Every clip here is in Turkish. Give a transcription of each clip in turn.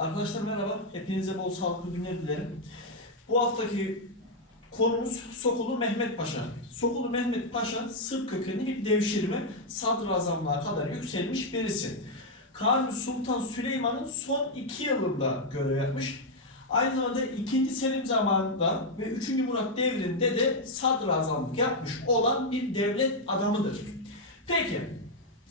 Arkadaşlar merhaba. Hepinize bol sağlıklı günler dilerim. Bu haftaki konumuz Sokulu Mehmet Paşa. Sokulu Mehmet Paşa Sırp kökenli bir devşirme sadrazamlığa kadar yükselmiş birisi. Kanuni Sultan Süleyman'ın son iki yılında görev yapmış. Aynı zamanda 2. Selim zamanında ve 3. Murat devrinde de sadrazamlık yapmış olan bir devlet adamıdır. Peki,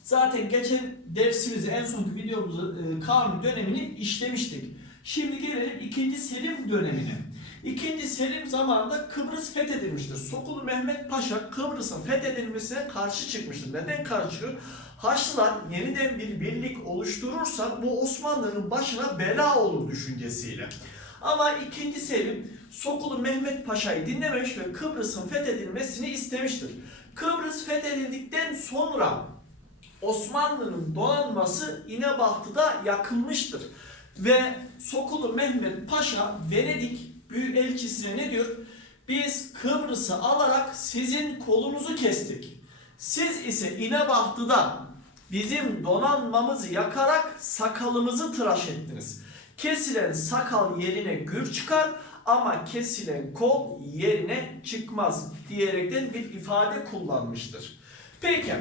zaten geçen dersimizde en sonki videomuzda e, Kanuni dönemini işlemiştik. Şimdi gelelim 2. Selim dönemine. 2. Selim zamanında Kıbrıs fethedilmiştir. Sokulu Mehmet Paşa Kıbrıs'ın fethedilmesine karşı çıkmıştır. Neden karşı çıkıyor? Haçlılar yeniden bir birlik oluşturursa bu Osmanlı'nın başına bela olur düşüncesiyle. Ama 2. Selim Sokulu Mehmet Paşa'yı dinlememiş ve Kıbrıs'ın fethedilmesini istemiştir. Kıbrıs fethedildikten sonra Osmanlı'nın donanması İnebahtı'da yakılmıştır. Ve Sokulu Mehmet Paşa Venedik Büyükelçisine ne diyor? Biz Kıbrıs'ı alarak sizin kolunuzu kestik. Siz ise İnebahtı'da bizim donanmamızı yakarak sakalımızı tıraş ettiniz. Kesilen sakal yerine gür çıkar ama kesilen kol yerine çıkmaz diyerekten bir ifade kullanmıştır. Peki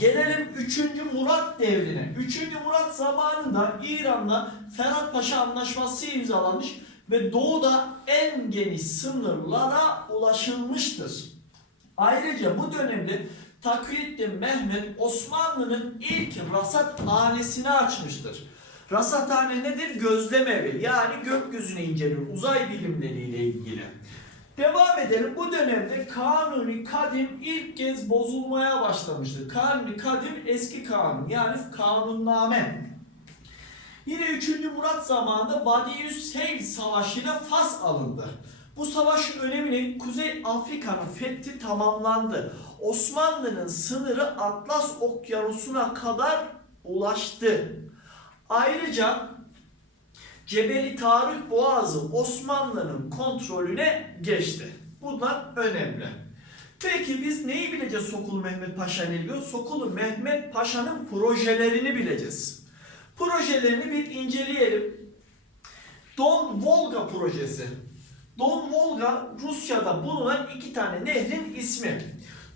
gelelim 3. Murat devrine. 3. Murat zamanında İran'la Ferhat Paşa Anlaşması imzalanmış ve doğuda en geniş sınırlara ulaşılmıştır. Ayrıca bu dönemde Takiyettin Mehmet Osmanlı'nın ilk rasathanesini açmıştır. Rasathane nedir? Gözlem evi. Yani gökyüzünü inceliyor. Uzay bilimleriyle ilgili. Devam edelim. Bu dönemde Kanuni Kadim ilk kez bozulmaya başlamıştır. Kanuni Kadim eski kanun yani kanunname. Yine 3. Murat zamanında Badiüsseil Savaşı ile Fas alındı. Bu savaşın önemini Kuzey Afrika'nın fethi tamamlandı. Osmanlı'nın sınırı Atlas Okyanusu'na kadar ulaştı. Ayrıca Cebeli Tarık Boğazı Osmanlı'nın kontrolüne geçti. Bunlar önemli. Peki biz neyi bileceğiz Sokulu Mehmet Paşa ile ilgili? Sokulu Mehmet Paşa'nın projelerini bileceğiz. Projelerini bir inceleyelim. Don Volga projesi. Don Volga Rusya'da bulunan iki tane nehrin ismi.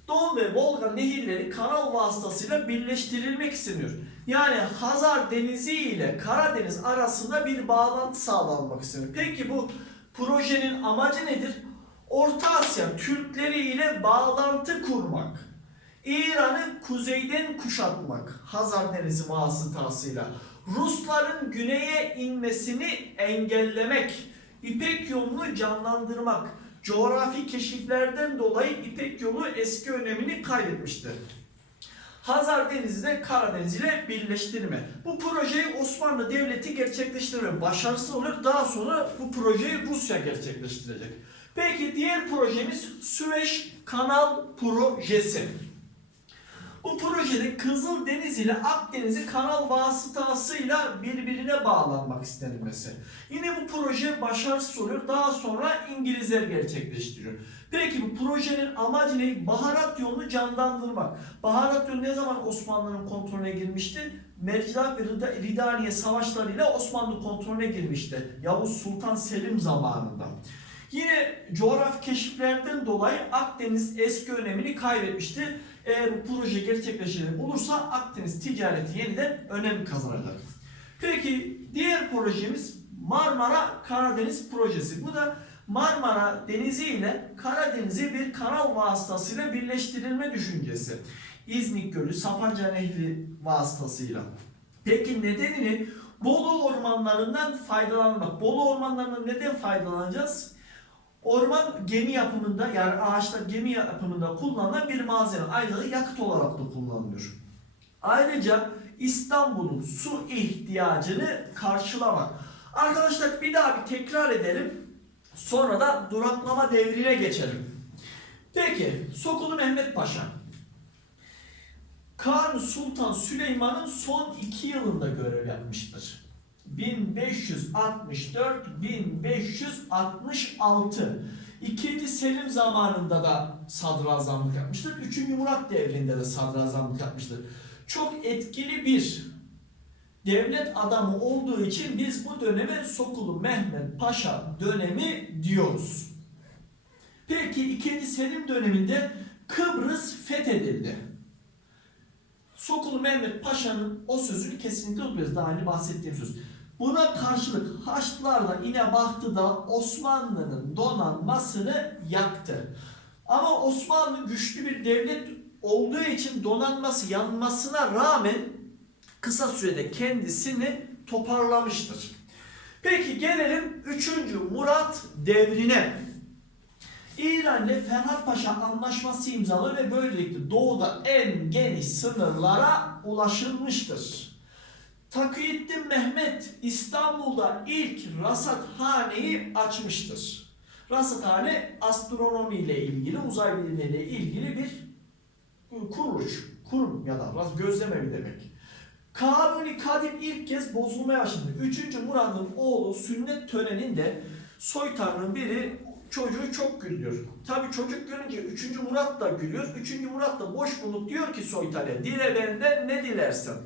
Don ve Volga nehirleri kanal vasıtasıyla birleştirilmek isteniyor. Yani Hazar Denizi ile Karadeniz arasında bir bağlantı sağlanmak isteniyor. Peki bu projenin amacı nedir? Orta Asya Türkleri ile bağlantı kurmak. İran'ı kuzeyden kuşatmak Hazar Denizi vasıtasıyla. Rusların güneye inmesini engellemek. İpek yolunu canlandırmak. Coğrafi keşiflerden dolayı İpek yolu eski önemini kaybetmişti. Hazar Denizi de Karadeniz ile birleştirme. Bu projeyi Osmanlı Devleti gerçekleştirme başarısı olur. Daha sonra bu projeyi Rusya gerçekleştirecek. Peki diğer projemiz Süveyş Kanal Projesi. Bu projede Kızıldeniz ile Akdeniz'i kanal vasıtasıyla birbirine bağlanmak istenilmesi. Yine bu proje başarısız oluyor. Daha sonra İngilizler gerçekleştiriyor. Peki bu projenin amacı ne? Baharat yolunu canlandırmak. Baharat yolu ne zaman Osmanlı'nın kontrolüne girmişti? Mercidak ve Rida- Ridaniye savaşlarıyla Osmanlı kontrolüne girmişti. Yavuz Sultan Selim zamanında. Yine coğrafi keşiflerden dolayı Akdeniz eski önemini kaybetmişti. Eğer bu proje gerçekleşecek olursa Akdeniz ticareti yeniden önem kazanacak. Peki diğer projemiz Marmara Karadeniz projesi. Bu da Marmara Denizi ile Karadeniz'i bir kanal vasıtasıyla birleştirilme düşüncesi. İznik Gölü, Sapanca Nehri vasıtasıyla. Peki nedenini Bolu ormanlarından faydalanmak. Bolu ormanlarından neden faydalanacağız? Orman gemi yapımında yani ağaçlar gemi yapımında kullanılan bir malzeme. Ayrıca yakıt olarak da kullanılıyor. Ayrıca İstanbul'un su ihtiyacını karşılamak. Arkadaşlar bir daha bir tekrar edelim. Sonra da duraklama devrine geçelim. Peki Sokulu Mehmet Paşa. Kanuni Sultan Süleyman'ın son iki yılında görev yapmıştır. 1564-1566 İkinci Selim zamanında da sadrazamlık yapmıştır. Üçüncü Murat devrinde de sadrazamlık yapmıştır. Çok etkili bir devlet adamı olduğu için biz bu döneme Sokulu Mehmet Paşa dönemi diyoruz. Peki 2. Selim döneminde Kıbrıs fethedildi. Sokulu Mehmet Paşa'nın o sözünü kesinlikle unutmayız. Daha önce bahsettiğim söz. Buna karşılık Haçlılar da Osmanlı'nın donanmasını yaktı. Ama Osmanlı güçlü bir devlet olduğu için donanması yanmasına rağmen kısa sürede kendisini toparlamıştır. Peki gelelim 3. Murat devrine. İran ile Ferhat Paşa anlaşması imzalı ve böylelikle doğuda en geniş sınırlara ulaşılmıştır. Takiyettin Mehmet İstanbul'da ilk rasathaneyi açmıştır. Rasathane astronomi ile ilgili, uzay bilimleriyle ilgili bir kuruluş, kurum ya da gözlemevi demek. Kanuni Kadim ilk kez bozulmaya başladı. 3. Murad'ın oğlu sünnet töreninde soytarının biri çocuğu çok gülüyor. Tabi çocuk görünce 3. Murat da gülüyor. 3. Murat da boş bulup diyor ki soytarıya dile benden ne dilersen.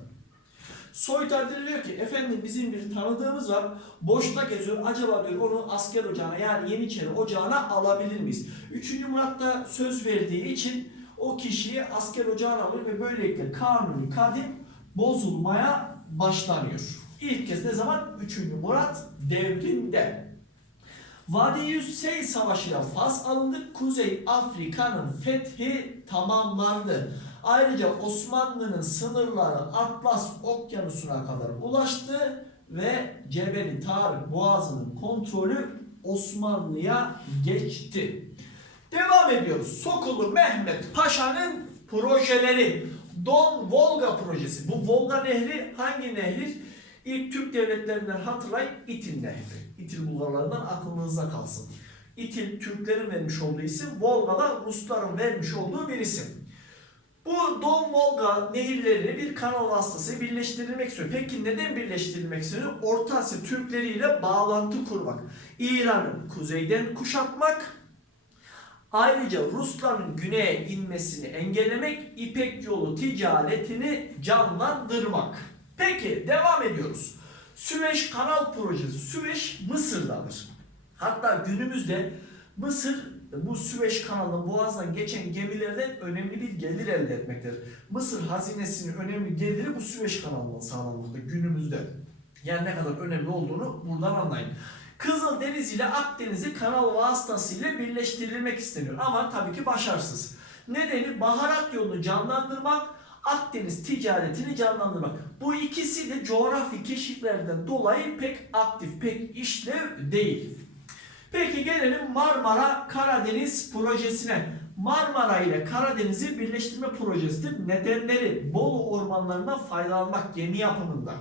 Soytar da diyor ki efendim bizim bir tanıdığımız var boşta geziyor acaba diyor onu asker ocağına yani Yeniçeri ocağına alabilir miyiz? 3. Murat da söz verdiği için o kişiyi asker ocağına alıyor ve böylelikle kanuni kadim bozulmaya başlanıyor. İlk kez ne zaman? 3. Murat devrinde. Vadi Sey Savaşı'yla Fas alındı. Kuzey Afrika'nın fethi tamamlandı. Ayrıca Osmanlı'nın sınırları Atlas Okyanusu'na kadar ulaştı ve Cebeli Tarık Boğazı'nın kontrolü Osmanlı'ya geçti. Devam ediyoruz. Sokulu Mehmet Paşa'nın projeleri. Don Volga projesi. Bu Volga Nehri hangi nehir? İlk Türk devletlerinden hatırlayın İtil Nehri. İtil Bulgarlarından aklınızda kalsın. İtil Türklerin vermiş olduğu isim, Volga da Rusların vermiş olduğu bir isim. Bu Don Volga nehirlerini bir kanal vasıtası birleştirilmek istiyor. Peki neden birleştirilmek istiyor? Orta Asya Türkleriyle bağlantı kurmak. İran'ı kuzeyden kuşatmak, Ayrıca Rusların güneye inmesini engellemek, İpek yolu ticaretini canlandırmak. Peki devam ediyoruz. Süveyş Kanal Projesi. Süveyş Mısır'dadır. Hatta günümüzde Mısır bu Süveyş kanalının boğazdan geçen gemilerden önemli bir gelir elde etmektedir. Mısır hazinesinin önemli geliri bu Süveyş kanalından sağlanmakta günümüzde. Yani ne kadar önemli olduğunu buradan anlayın. Kızıldeniz ile Akdeniz'i kanal vasıtasıyla birleştirilmek isteniyor ama tabii ki başarısız. Nedeni baharat yolunu canlandırmak, Akdeniz ticaretini canlandırmak. Bu ikisi de coğrafi keşiflerden dolayı pek aktif, pek işlev değil. Peki gelelim Marmara Karadeniz projesine. Marmara ile Karadeniz'i birleştirme projesidir. Nedenleri Bolu ormanlarından faydalanmak gemi yapımında.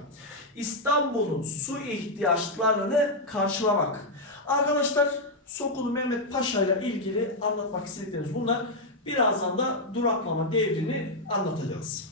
İstanbul'un su ihtiyaçlarını karşılamak. Arkadaşlar Sokulu Mehmet Paşa ile ilgili anlatmak istediklerimiz bunlar. Birazdan da duraklama devrini anlatacağız.